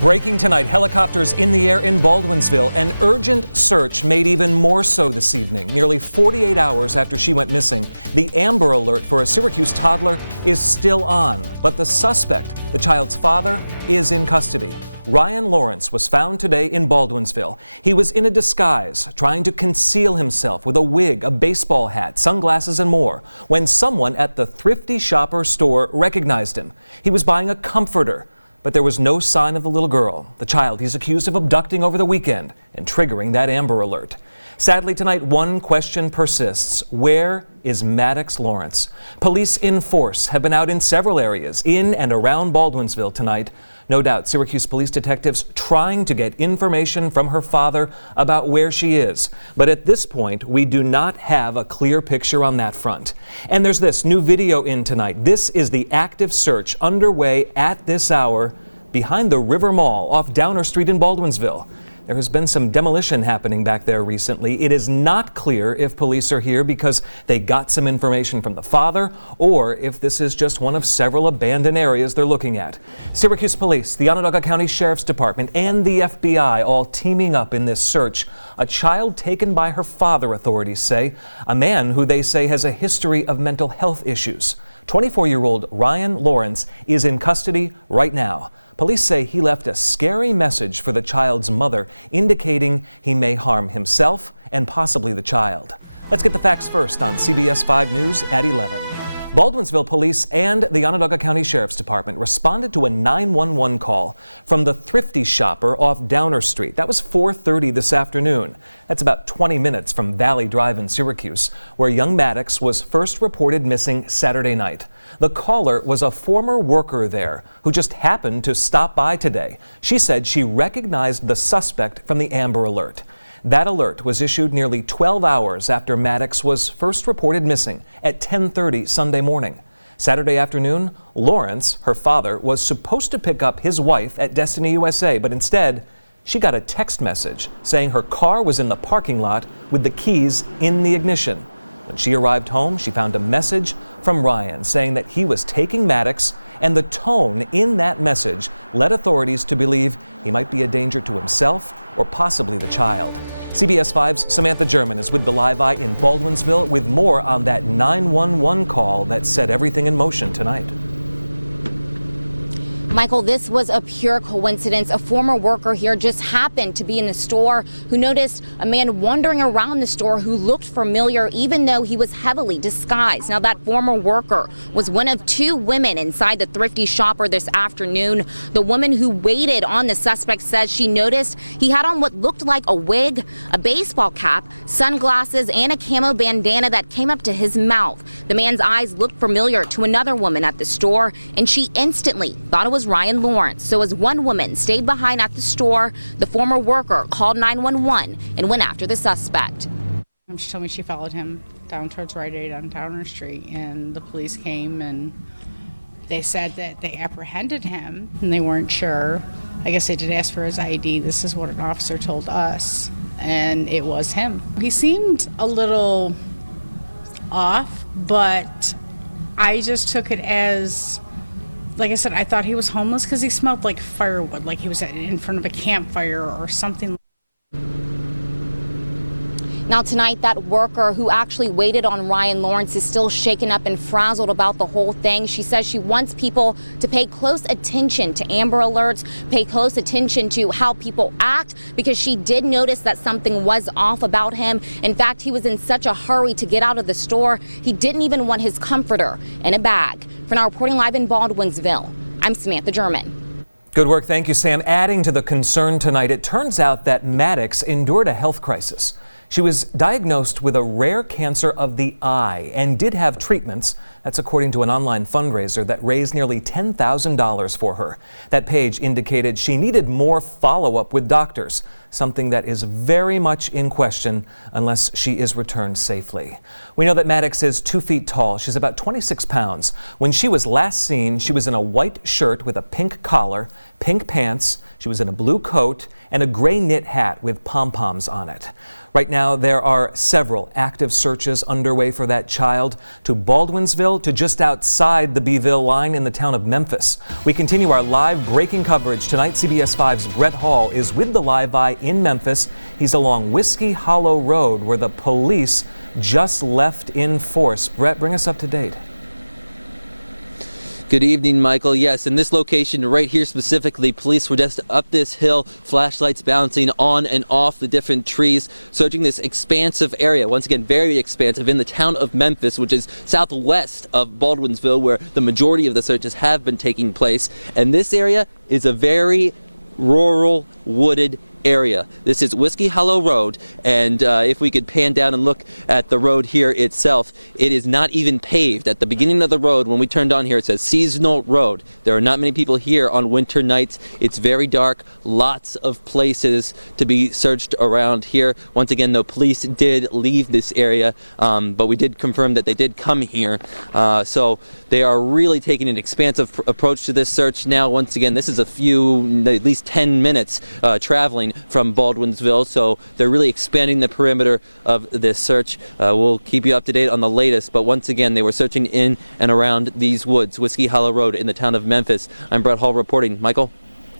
Breaking tonight, helicopters in the air in Baldwinsville. An urgent search made even more so this evening. Nearly 48 hours after she went missing, the Amber Alert for a Syracuse toddler is still on. But the suspect, the child's father, is in custody. Ryan Lawrence was found today in Baldwinsville. He was in a disguise, trying to conceal himself with a wig, a baseball hat, sunglasses, and more, when someone at the Thrifty Shopper store recognized him. He was buying a comforter. But there was no sign of the little girl, the child he's accused of abducting over the weekend and triggering that Amber Alert. Sadly tonight, one question persists. Where is Maddox Lawrence? Police in force have been out in several areas in and around Baldwinsville tonight. No doubt Syracuse police detectives trying to get information from her father about where she is. But at this point, we do not have a clear picture on that front. And there's this new video in tonight. This is the active search underway at this hour behind the River Mall off Downer Street in Baldwinsville. There has been some demolition happening back there recently. It is not clear if police are here because they got some information from the father or if this is just one of several abandoned areas they're looking at. Syracuse Police, the Onondaga County Sheriff's Department, and the FBI all teaming up in this search. A child taken by her father, authorities say, a man who they say has a history of mental health issues. 24-year-old Ryan Lawrence is in custody right now. Police say he left a scary message for the child's mother, indicating he may harm himself and possibly the child. Let's get the facts first on CBS 5 News at 11. Baldwinsville Police and the Onondaga County Sheriff's Department responded to a 911 call from the Thrifty Shopper off Downer Street. That was 4:30 this afternoon. That's about 20 minutes from Valley Drive in Syracuse, where young Maddox was first reported missing Saturday night. The caller was a former worker there who just happened to stop by today. She said she recognized the suspect from the Amber Alert. That alert was issued nearly 12 hours after Maddox was first reported missing at 10:30 Sunday morning. Saturday afternoon, Lawrence, her father, was supposed to pick up his wife at Destiny USA, but instead, she got a text message saying her car was in the parking lot with the keys in the ignition. When she arrived home, she found a message from Ryan saying that he was taking Maddox, and the tone in that message led authorities to believe he might be a danger to himself or possibly the child. CBS 5's Samantha German is with the Live Eye in Baldwinsville with more on that 911 call that set everything in motion tonight. Michael, this was a pure coincidence. A former worker here just happened to be in the store who noticed a man wandering around the store who looked familiar even though he was heavily disguised. Now, that former worker was one of two women inside the Thrifty Shopper this afternoon. The woman who waited on the suspect says she noticed he had on what looked like a wig, a baseball cap, sunglasses, and a camo bandana that came up to his mouth. The man's eyes looked familiar to another woman at the store, and she instantly thought it was Ryan Lawrence. So as one woman stayed behind at the store, the former worker called 911 and went after the suspect. She told me she followed him down towards Rite Aid on Downer Street, and the police came and they said that they apprehended him and they weren't sure. I guess they did ask for his ID. This is what an officer told us, and it was him. He seemed a little off, but I just took it as, like I said, I thought he was homeless because he smelled like firewood, like he was in front of a campfire or something. Now tonight, that worker who actually waited on Ryan Lawrence is still shaken up and frazzled about the whole thing. She says she wants people to pay close attention to Amber Alerts, pay close attention to how people act, because she did notice that something was off about him. In fact, he was in such a hurry to get out of the store, he didn't even want his comforter in a bag. For now, reporting live in Baldwinsville, I'm Samantha German. Good work. Thank you, Sam. Adding to the concern tonight, it turns out that Maddox endured a health crisis. She was diagnosed with a rare cancer of the eye and did have treatments. That's according to an online fundraiser that raised nearly $10,000 for her. That page indicated she needed more follow-up with doctors. something that is very much in question unless she is returned safely. We know that Maddox is 2 feet tall. She's about 26 pounds. When she was last seen, she was in a white shirt with a pink collar, pink pants. She was in a blue coat and a gray knit hat with pom-poms on it. Right now, there are several active searches underway for that child, to Baldwinsville, to just outside the Beeville line in the town of Memphis. We continue our live breaking coverage tonight. CBS 5's Brett Hall is with the Live Eye in Memphis. He's along Whiskey Hollow Road, where the police just left in force. Brett, bring us up to date. Good evening, Michael. Yes, in this location right here specifically, police were just up this hill, flashlights bouncing on and off the different trees, searching this expansive area, once again very expansive, in the town of Memphis, which is southwest of Baldwinsville, where the majority of the searches have been taking place. And this area is a very rural, wooded area. This is Whiskey Hollow Road, and if we could pan down and look at the road here itself, it is not even paved. At the beginning of the road, when we turned on here, it says seasonal road. There are not many people here on winter nights. It's very dark. Lots of places to be searched around here. Once again, though, police did leave this area, but we did confirm that they did come here. So they are really taking an expansive approach to this search now. Once again, this is at least 10 minutes traveling from Baldwinsville, so they're really expanding the perimeter of this search. We'll keep you up to date on the latest, but once again, they were searching in and around these woods, Whiskey Hollow Road in the town of Memphis. I'm Brett Hall reporting. Michael?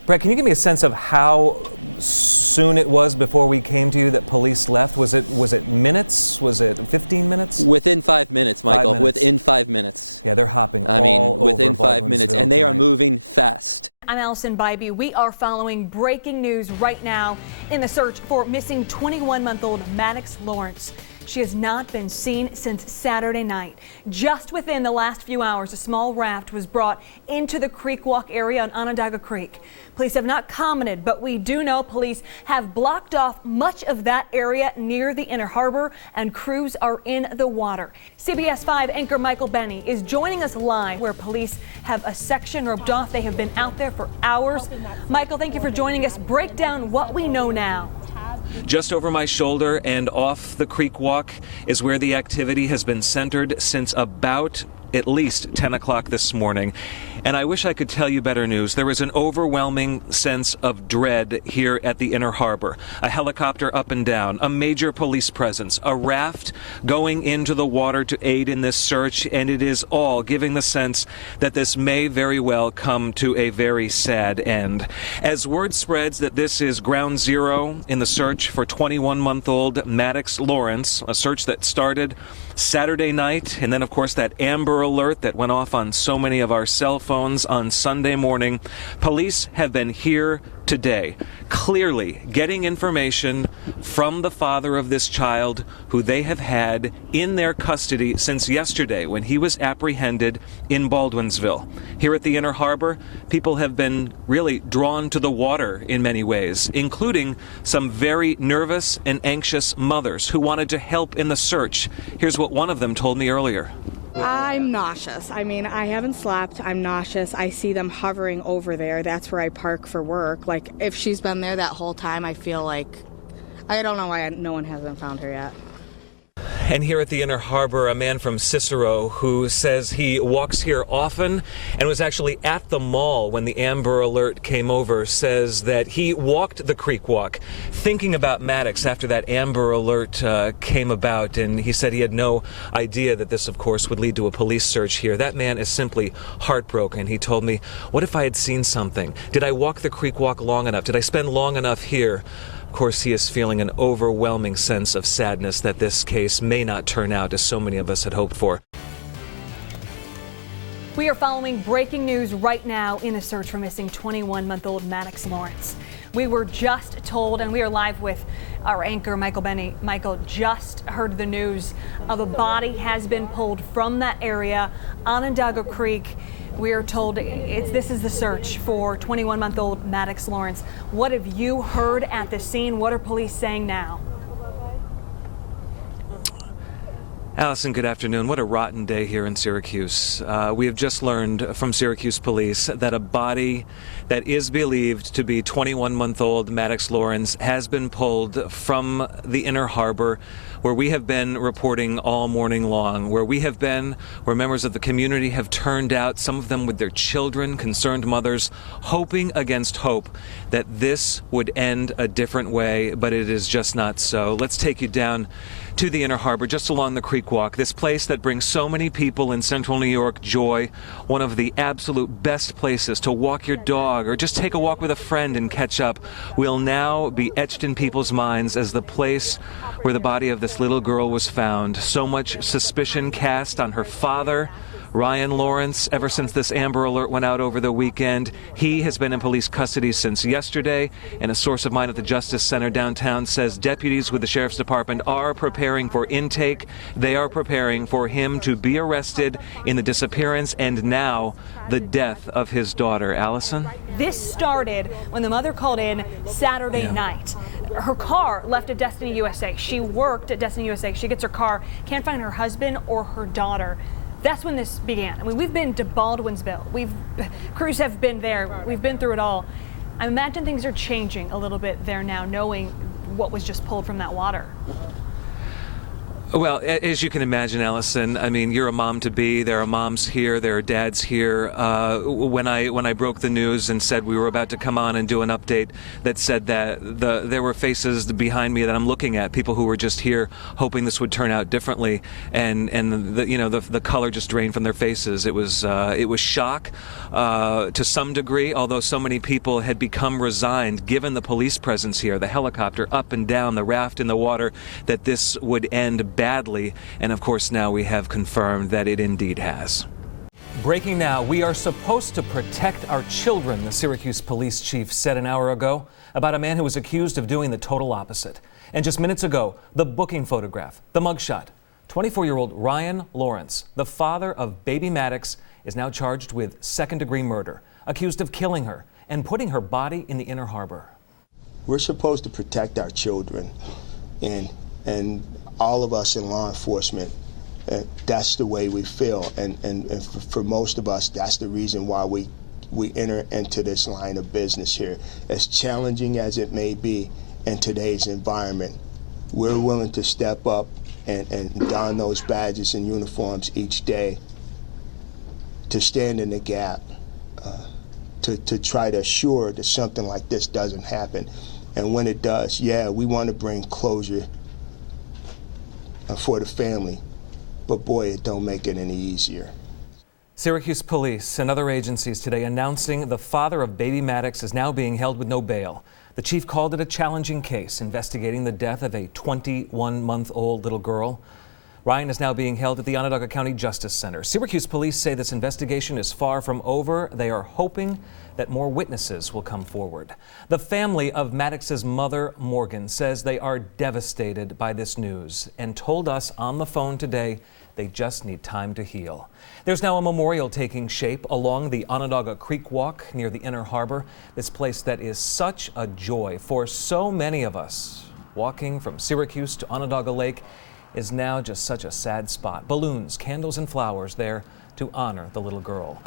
Brett, can you give me a sense of how soon it was before we came to you that police left? Was it minutes? Was it 15 minutes? Within 5 minutes, Michael. 5 minutes. Within 5 minutes. Yeah, they're hopping within 5 minutes, and they are moving fast. I'm Allison Bybee. We are following breaking news right now in the search for missing 21-month-old Maddox Lawrence. She has not been seen since Saturday night. Just within the last few hours, a small raft was brought into the Creek Walk area on Onondaga Creek. Police have not commented, but we do know police have blocked off much of that area near the Inner Harbor, and crews are in the water. CBS 5 anchor Michael Benny is joining us live, where police have a section roped off. They have been out there for hours. Michael, thank you for joining us. Break down what we know now. Just over my shoulder and off the creek walk is where the activity has been centered since about at least 10 o'clock this morning. And I wish I could tell you better news. There is an overwhelming sense of dread here at the Inner Harbor. A helicopter up and down, a major police presence, a raft going into the water to aid in this search, and it is all giving the sense that this may very well come to a very sad end. As word spreads that this is ground zero in the search for 21-month-old Maddox Lawrence, a search that started Saturday night, and then of course that Amber Alert that went off on so many of our cell phones on Sunday morning. Police have been here today, clearly getting information from the father of this child, who they have had in their custody since yesterday when he was apprehended in Baldwinsville. Here at the Inner Harbor, people have been really drawn to the water in many ways, including some very nervous and anxious mothers who wanted to help in the search. Here's what one of them told me earlier. I'm nauseous. I mean, I haven't slept. I'm nauseous. I see them hovering over there. That's where I park for work. Like, if she's been there that whole time, I feel like, I don't know why no one hasn't found her yet. And here at the Inner Harbor, a man from Cicero who says he walks here often and was actually at the mall when the Amber Alert came over, says that he walked the creek walk thinking about Maddox after that Amber Alert came about, and he said he had no idea that this, of course, would lead to a police search here. That man is simply heartbroken. He told me, what if I had seen something? Did I walk the creek walk long enough? Did I spend long enough here? Of course, he is feeling an overwhelming sense of sadness that this case may not turn out as so many of us had hoped for. We are following breaking news right now in the search for missing 21-month-old Maddox Lawrence. We were just told, and we are live with our anchor, Michael Benny. Michael, just heard the news of a body has been pulled from that area, Onondaga Creek. We are told this is the search for 21-month-old Maddox Lawrence. What have you heard at the scene? What are police saying now? Allison, good afternoon. What a rotten day here in Syracuse. We have just learned from Syracuse police that a body that is believed to be 21-month-old Maddox Lawrence has been pulled from the Inner Harbor, where we have been reporting all morning long, where we have been, where members of the community have turned out, some of them with their children, concerned mothers, hoping against hope that this would end a different way, but it is just not so. Let's take you down to the Inner Harbor, just along the Creek Walk, this place that brings so many people in central New York joy, one of the absolute best places to walk your dog or just take a walk with a friend and catch up, will now be etched in people's minds as the place where the body of this little girl was found. So much suspicion cast on her father, Ryan Lawrence, ever since this Amber Alert went out over the weekend. He has been in police custody since yesterday, and a source of mine at the Justice Center downtown says deputies with the Sheriff's Department are preparing for intake. They are preparing for him to be arrested in the disappearance and now the death of his daughter. Allison? This started when the mother called in Saturday night. Her car left at Destiny USA. She worked at Destiny USA. She gets her car, can't find her husband or her daughter. That's when this began. I mean, we've been to Baldwinsville. Crews have been there. We've been through it all. I imagine things are changing a little bit there now, knowing what was just pulled from that water. Well, as you can imagine, Allison, I mean, you're a mom-to-be. There are moms here. There are dads here. When I broke the news and said we were about to come on and do an update that said that there were faces behind me that I'm looking at, people who were just here hoping this would turn out differently, and the color just drained from their faces. It was shock to some degree, although so many people had become resigned, given the police presence here, the helicopter up and down, the raft in the water, that this would end badly, and of course now we have confirmed that it indeed has. Breaking now, we are supposed to protect our children, the Syracuse police chief said an hour ago about a man who was accused of doing the total opposite. And just minutes ago, the booking photograph, the mugshot. 24-year-old Ryan Lawrence, the father of baby Maddox, is now charged with second-degree murder, accused of killing her and putting her body in the Inner Harbor. We're supposed to protect our children, and all of us in law enforcement, that's the way we feel, and for most of us, that's the reason why we enter into this line of business here. As challenging as it may be in today's environment, we're willing to step up and don those badges and uniforms each day to stand in the gap, to try to assure that something like this doesn't happen. And when it does, we want to bring closure for the family, but boy, it don't make it any easier. Syracuse police and other agencies today announcing the father of baby Maddox is now being held with no bail. The chief called it a challenging case investigating the death of a 21-month-old little girl. Ryan is now being held at the Onondaga County Justice Center. Syracuse police say this investigation is far from over. They are hoping that more witnesses will come forward. The family of Maddox's mother, Morgan, says they are devastated by this news and told us on the phone today they just need time to heal. There's now a memorial taking shape along the Onondaga Creek Walk near the Inner Harbor, this place that is such a joy for so many of us. Walking from Syracuse to Onondaga Lake is now just such a sad spot. Balloons, candles, and flowers there to honor the little girl.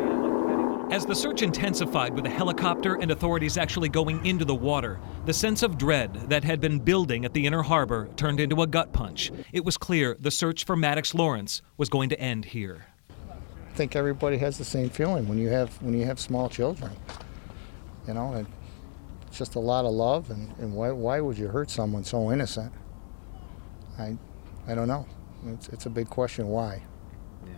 As the search intensified with a helicopter and authorities actually going into the water, the sense of dread that had been building at the Inner Harbor turned into a gut punch. It was clear the search for Maddox Lawrence was going to end here. I think everybody has the same feeling when you have small children. You know, it's just a lot of love, and why would you hurt someone so innocent? I don't know. It's a big question. Why?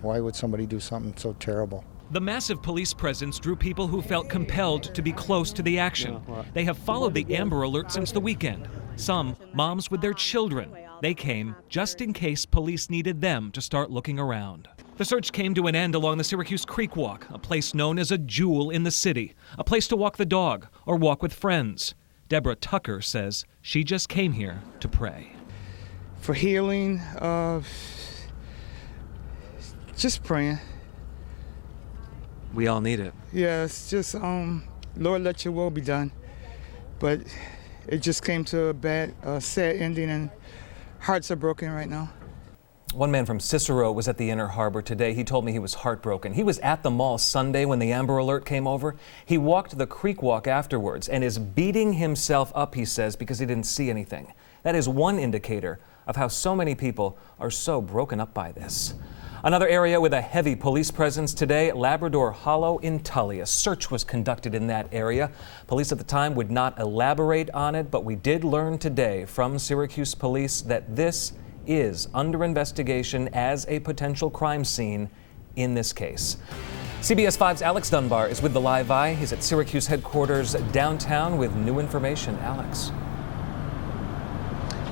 Why would somebody do something so terrible? The massive police presence drew people who felt compelled to be close to the action. They have followed the Amber Alert since the weekend. Some, moms with their children. They came just in case police needed them to start looking around. The search came to an end along the Syracuse Creek Walk, a place known as a jewel in the city, a place to walk the dog or walk with friends. Deborah Tucker says she just came here to pray. For healing, just praying. We all need it. Yeah, it's just, Lord, let your will be done. But it just came to a bad, sad ending, and hearts are broken right now. One man from Cicero was at the Inner Harbor today. He told me he was heartbroken. He was at the mall Sunday when the Amber Alert came over. He walked the creek walk afterwards and is beating himself up, he says, because he didn't see anything. That is one indicator of how so many people are so broken up by this. Another area with a heavy police presence today, Labrador Hollow in Tully. A search was conducted in that area. Police at the time would not elaborate on it, but we did learn today from Syracuse police that this is under investigation as a potential crime scene in this case. CBS 5's Alex Dunbar is with the Live Eye. He's at Syracuse headquarters downtown with new information. Alex.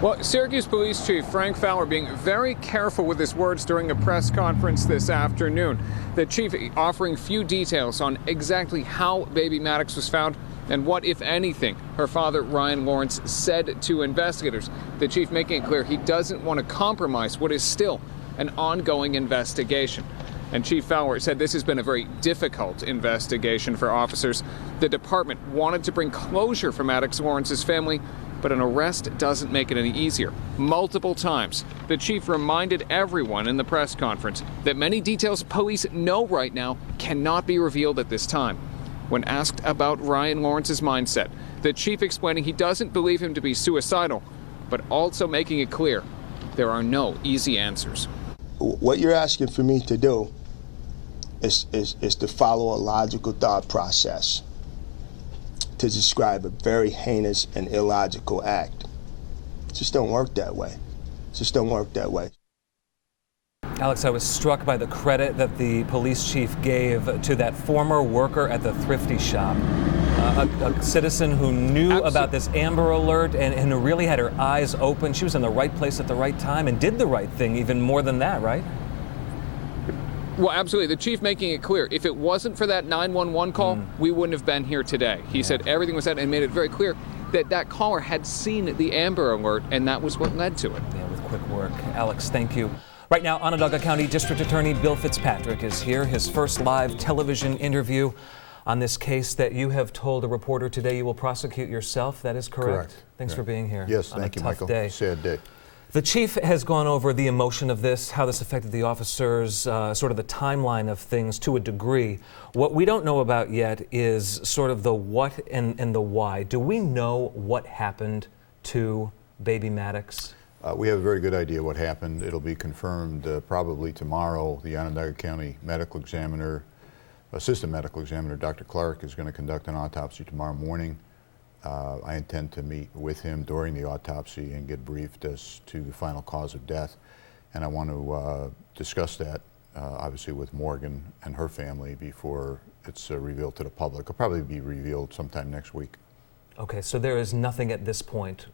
Well, Syracuse Police Chief Frank Fowler being very careful with his words during a press conference this afternoon. The chief offering few details on exactly how baby Maddox was found and what, if anything, her father, Ryan Lawrence, said to investigators. The chief making it clear he doesn't want to compromise what is still an ongoing investigation. And Chief Fowler said this has been a very difficult investigation for officers. The department wanted to bring closure for Maddox Lawrence's family, but an arrest doesn't make it any easier. Multiple times, the chief reminded everyone in the press conference that many details police know right now cannot be revealed at this time. When asked about Ryan Lawrence's mindset, the chief explaining he doesn't believe him to be suicidal, but also making it clear there are no easy answers. What you're asking for me to do is to follow a logical thought process to describe a very heinous and illogical act. It just don't work that way. It just don't work that way. Alex, I was struck by the credit that the police chief gave to that former worker at the thrifty shop. A citizen who knew about this Amber Alert and who really had her eyes open. She was in the right place at the right time and did the right thing, even more than that, right? Well, absolutely. The chief making it clear, if it wasn't for that 911 call, we wouldn't have been here today. He said everything was said and made it very clear that that caller had seen the Amber Alert, and that was what led to it. Yeah, with quick work. Alex, thank you. Right now, Onondaga County District Attorney Bill Fitzpatrick is here, his first live television interview on this case that you have told a reporter today you will prosecute yourself. That is correct? Correct. Thanks for being here. Yes, thank you, Michael. Day. Sad day. The chief has gone over the emotion of this, how this affected the officers, sort of the timeline of things to a degree. What we don't know about yet is sort of the what and the why. Do we know what happened to baby Maddox? We have a very good idea what happened. It'll be confirmed probably tomorrow. The Onondaga County medical examiner, assistant medical examiner, Dr. Clark, is going to conduct an autopsy tomorrow morning. I intend to meet with him during the autopsy and get briefed as to the final cause of death. And I want to discuss that, obviously, with Morgan and her family before it's revealed to the public. It'll probably be revealed sometime next week. Okay, so there is nothing at this point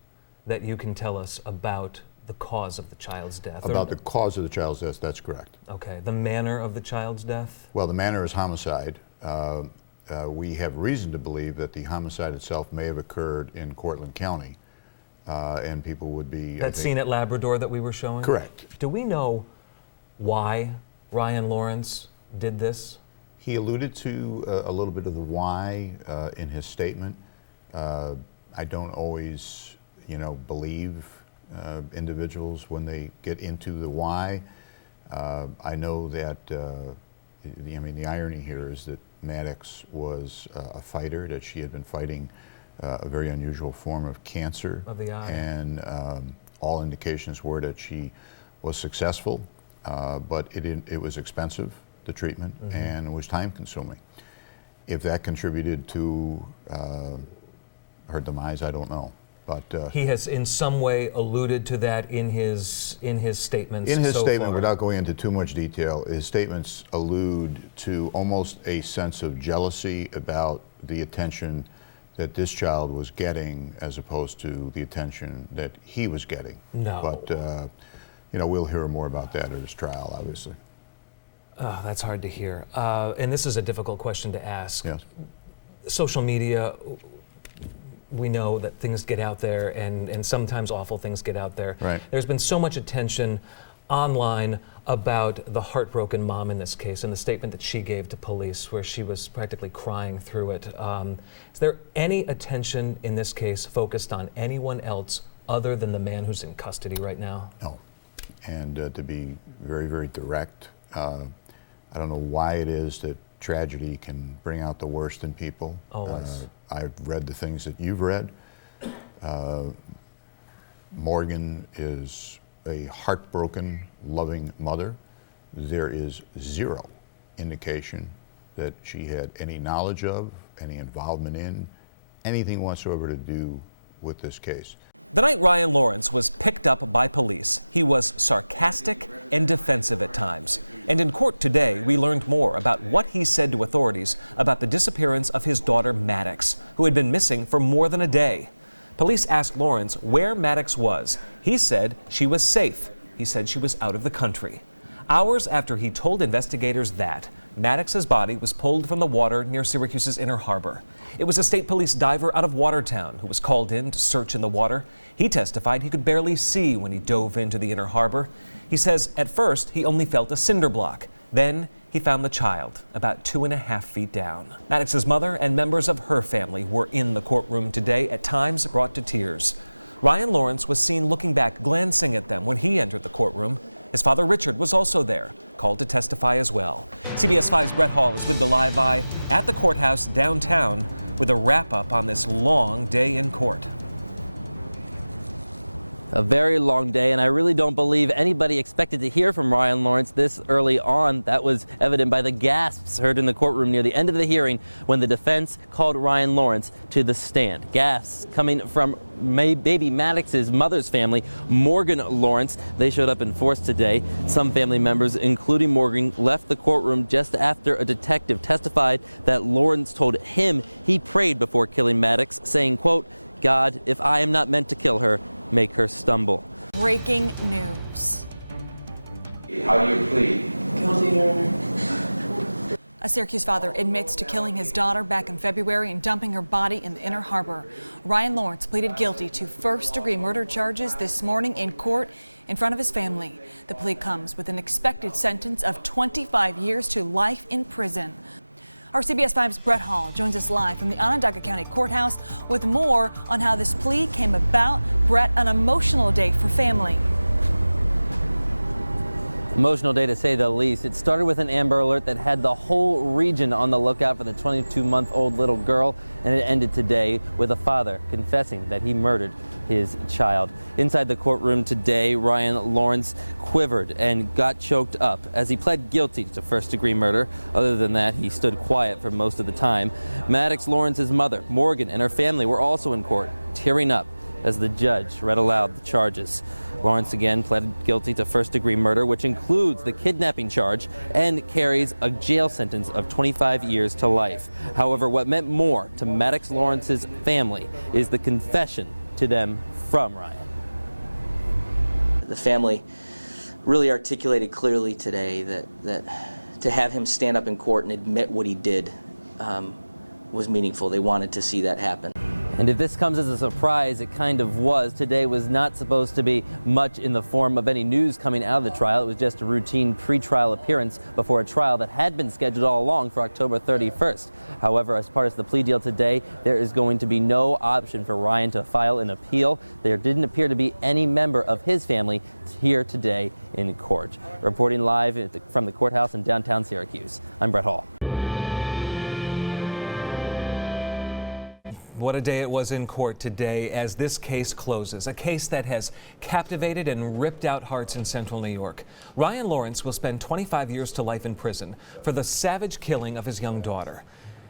that you can tell us about the cause of the child's death? About the cause of the child's death, that's correct. Okay, the manner of the child's death? Well, the manner is homicide. We have reason to believe that the homicide itself may have occurred in Cortland County, and people would be... That scene at Labrador that we were showing? Correct. Do we know why Ryan Lawrence did this? He alluded to a little bit of the why in his statement. I don't always, believe individuals when they get into the why. I know that, the irony here is that Maddox was a fighter, that she had been fighting a very unusual form of cancer. Of the eye. And all indications were that she was successful, but it was expensive, the treatment, and it was time consuming. If that contributed to her demise, I don't know. But he has in some way alluded to that in his statements. In his so statement, far. without going into too much detail, his statements allude to almost a sense of jealousy about the attention that this child was getting as opposed to the attention that he was getting. No. But we'll hear more about that at his trial, obviously. Oh, that's hard to hear. And this is a difficult question to ask. Yes. Social media, we know that things get out there and sometimes awful things get out there. Right. There's been so much attention online about the heartbroken mom in this case and the statement that she gave to police where she was practically crying through it. Is there any attention in this case focused on anyone else other than the man who's in custody right now? No. and to be very, very direct. I don't know why it is that tragedy can bring out the worst in people. Always. I've read the things that you've read. Morgan is a heartbroken, loving mother. There is zero indication that she had any knowledge of, any involvement in, anything whatsoever to do with this case. The night Ryan Lawrence was picked up by police, he was sarcastic and defensive at times. And in court today, we learned more about what he said to authorities about the disappearance of his daughter Maddox, who had been missing for more than a day. Police asked Lawrence where Maddox was. He said she was safe. He said she was out of the country. Hours after he told investigators that, Maddox's body was pulled from the water near Syracuse's Inner Harbor. It was a state police diver out of Watertown who was called in to search in the water. He testified he could barely see when he dove into the Inner Harbor. He says at first he only felt a cinder block. Then he found the child about 2.5 feet down. Maddox's mother and members of her family were in the courtroom today, at times brought to tears. Ryan Lawrence was seen looking back, glancing at them when he entered the courtroom. His father, Richard, was also there, called to testify as well. CBS 5's Brett Hall is with the Live Eye at the courthouse downtown with a wrap-up on this long day in court. A very long day, and I really don't believe anybody expected to hear from Ryan Lawrence this early on. That was evident by the gasps heard in the courtroom near the end of the hearing when the defense called Ryan Lawrence to the stand. Gasps coming from baby Maddox's mother's family, Morgan Lawrence. They showed up in force today. Some family members, including Morgan, left the courtroom just after a detective testified that Lawrence told him he prayed before killing Maddox, saying, quote, "God, if I am not meant to kill her, make her stumble." Breaking news. How do you plead? Guilty, Your Honor. A Syracuse father admits to killing his daughter back in February and dumping her body in the Inner Harbor. Ryan Lawrence pleaded guilty to first-degree murder charges this morning in court in front of his family. The plea comes with an expected sentence of 25 years to life in prison. Our CBS 5's Brett Hall joins us live from the Onondaga County Courthouse with more on how this plea came about. Brett, an emotional day for family. Emotional day to say the least. It started with an Amber Alert that had the whole region on the lookout for the 22-month-old little girl, and it ended today with a father confessing that he murdered his child. Inside the courtroom today, Ryan Lawrence quivered and got choked up as he pled guilty to first-degree murder. Other than that, he stood quiet for most of the time. Maddox Lawrence's mother, Morgan, and her family were also in court, tearing up as the judge read aloud the charges. Lawrence again pled guilty to first-degree murder, which includes the kidnapping charge and carries a jail sentence of 25 years to life. However, what meant more to Maddox Lawrence's family is the confession to them from Ryan. The family really articulated clearly today that to have him stand up in court and admit what he did was meaningful. They wanted to see that happen. And if this comes as a surprise, it kind of was. Today was not supposed to be much in the form of any news coming out of the trial. It was just a routine pre-trial appearance before a trial that had been scheduled all along for October 31st. However, as part of the plea deal today, there is going to be no option for Ryan to file an appeal. There didn't appear to be any member of his family here today in court. Reporting live from the courthouse in downtown Syracuse, I'm Brett Hall. What a day it was in court today as this case closes, a case that has captivated and ripped out hearts in central New York. Ryan Lawrence will spend 25 years to life in prison for the savage killing of his young daughter.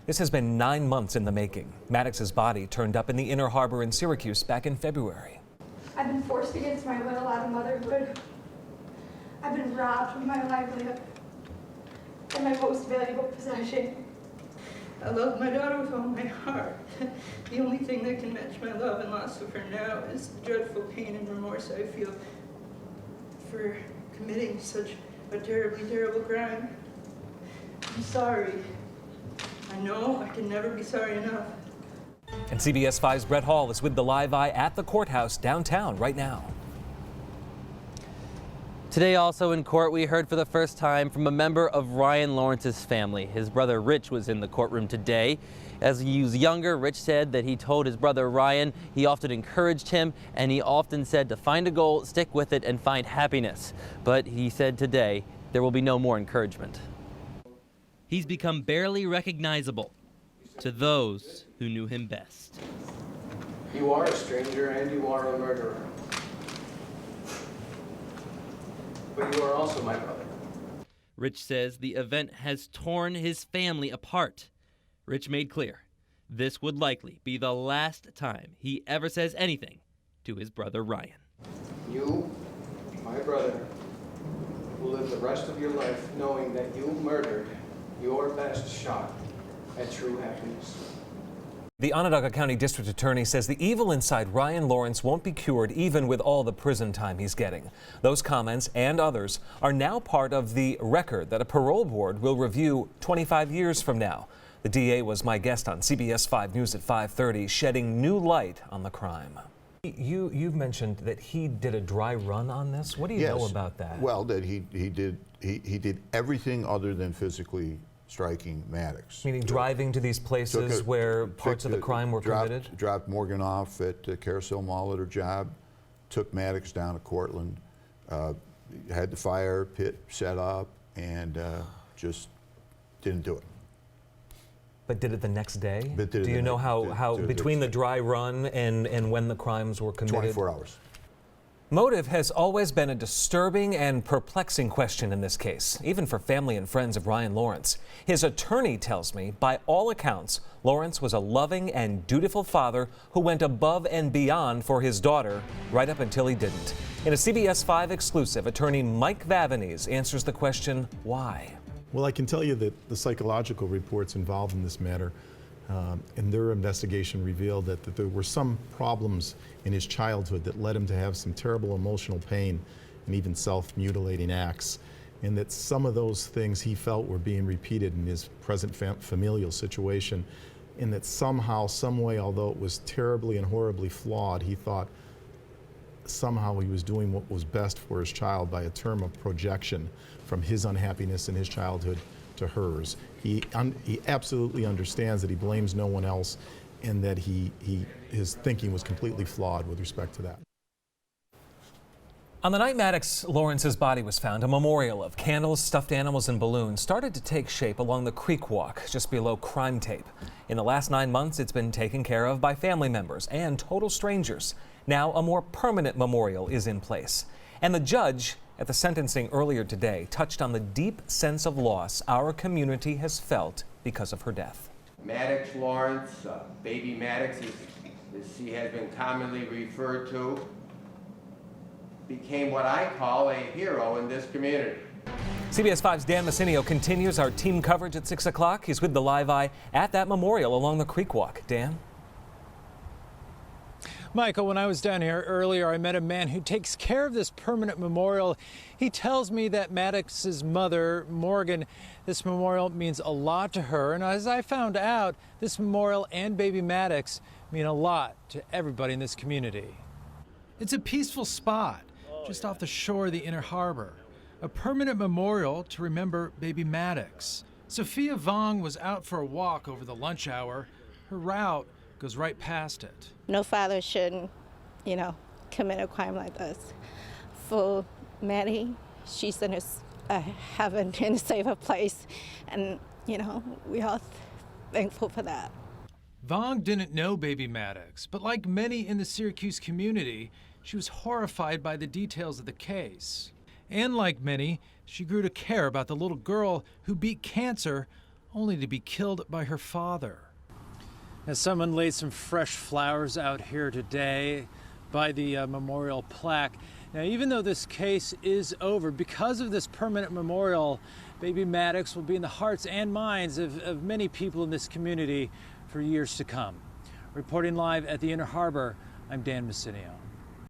This has been 9 months in the making. Maddox's body turned up in the Inner Harbor in Syracuse back in February. I've been forced against my will out of motherhood. I've been robbed of my livelihood and my most valuable possession. I love my daughter with all my heart. The only thing that can match my love and loss of her now is the dreadful pain and remorse I feel for committing such a terribly terrible crime. I'm sorry. I know I can never be sorry enough. And CBS 5's Brett Hall is with the Live Eye at the courthouse downtown right now. Today also in court, we heard for the first time from a member of Ryan Lawrence's family. His brother Rich was in the courtroom today. As he was younger, Rich said that he told his brother Ryan he often encouraged him, and he often said to find a goal, stick with it, and find happiness. But he said today there will be no more encouragement. He's become barely recognizable to those who knew him best. You are a stranger and you are a murderer. But you are also my brother. Rich says the event has torn his family apart. Rich made clear this would likely be the last time he ever says anything to his brother Ryan. You, my brother, will live the rest of your life knowing that you murdered your best shot at true happiness. The Onondaga County District Attorney says the evil inside Ryan Lawrence won't be cured even with all the prison time he's getting. Those comments and others are now part of the record that a parole board will review 25 years from now. The DA was my guest on CBS5 News at 5:30, shedding new light on the crime. You've mentioned that he did a dry run on this. What do you know about that? Well, that he did everything other than physically striking Maddox. Meaning driving to these places where parts of the crime were committed? Dropped Morgan off at Carousel Mall at her job, took Maddox down to Cortland, had the fire pit set up, and just didn't do it. But did it the next day? Do you know how between the dry run and when the crimes were committed? 24 hours. Motive has always been a disturbing and perplexing question in this case, even for family and friends of Ryan Lawrence. His attorney tells me, by all accounts, Lawrence was a loving and dutiful father who went above and beyond for his daughter right up until he didn't. In a CBS 5 exclusive, attorney Mike Vavanese answers the question, why? Well, I can tell you that the psychological reports involved in this matter in their investigation revealed that there were some problems in his childhood that led him to have some terrible emotional pain and even self-mutilating acts, and that some of those things he felt were being repeated in his present familial situation, and that somehow, some way, although it was terribly and horribly flawed, he thought somehow he was doing what was best for his child by a term of projection from his unhappiness in his childhood to hers. He absolutely understands that he blames no one else, and that his thinking was completely flawed with respect to that. On the night Maddox Lawrence's body was found, a memorial of candles, stuffed animals, and balloons started to take shape along the creek walk just below Crime Tape. In the last 9 months, it's been taken care of by family members and total strangers. Now, a more permanent memorial is in place. And the judge at the sentencing earlier today touched on the deep sense of loss our community has felt because of her death. Maddox Lawrence, baby Maddox, as she has been commonly referred to, became what I call a hero in this community. CBS 5's Dan Messinio continues our team coverage at 6 o'clock. He's with the Live Eye at that memorial along the creek walk. Dan? Michael, when I was down here earlier, I met a man who takes care of this permanent memorial. He tells me that Maddox's mother, Morgan, this memorial means a lot to her. And as I found out, this memorial and baby Maddox mean a lot to everybody in this community. It's a peaceful spot just off the shore of the Inner Harbor, a permanent memorial to remember baby Maddox. Sophia Vong was out for a walk over the lunch hour. Her route goes right past it. No father should, commit a crime like this. For Maddie, she's in a heaven, in a safer place, and, we are thankful for that. Vong didn't know baby Maddox, but like many in the Syracuse community, she was horrified by the details of the case. And like many, she grew to care about the little girl who beat cancer only to be killed by her father. Now, someone laid some fresh flowers out here today by the memorial plaque. Now, even though this case is over, because of this permanent memorial, baby Maddox will be in the hearts and minds of many people in this community for years to come. Reporting live at the Inner Harbor, I'm Dan Messinio.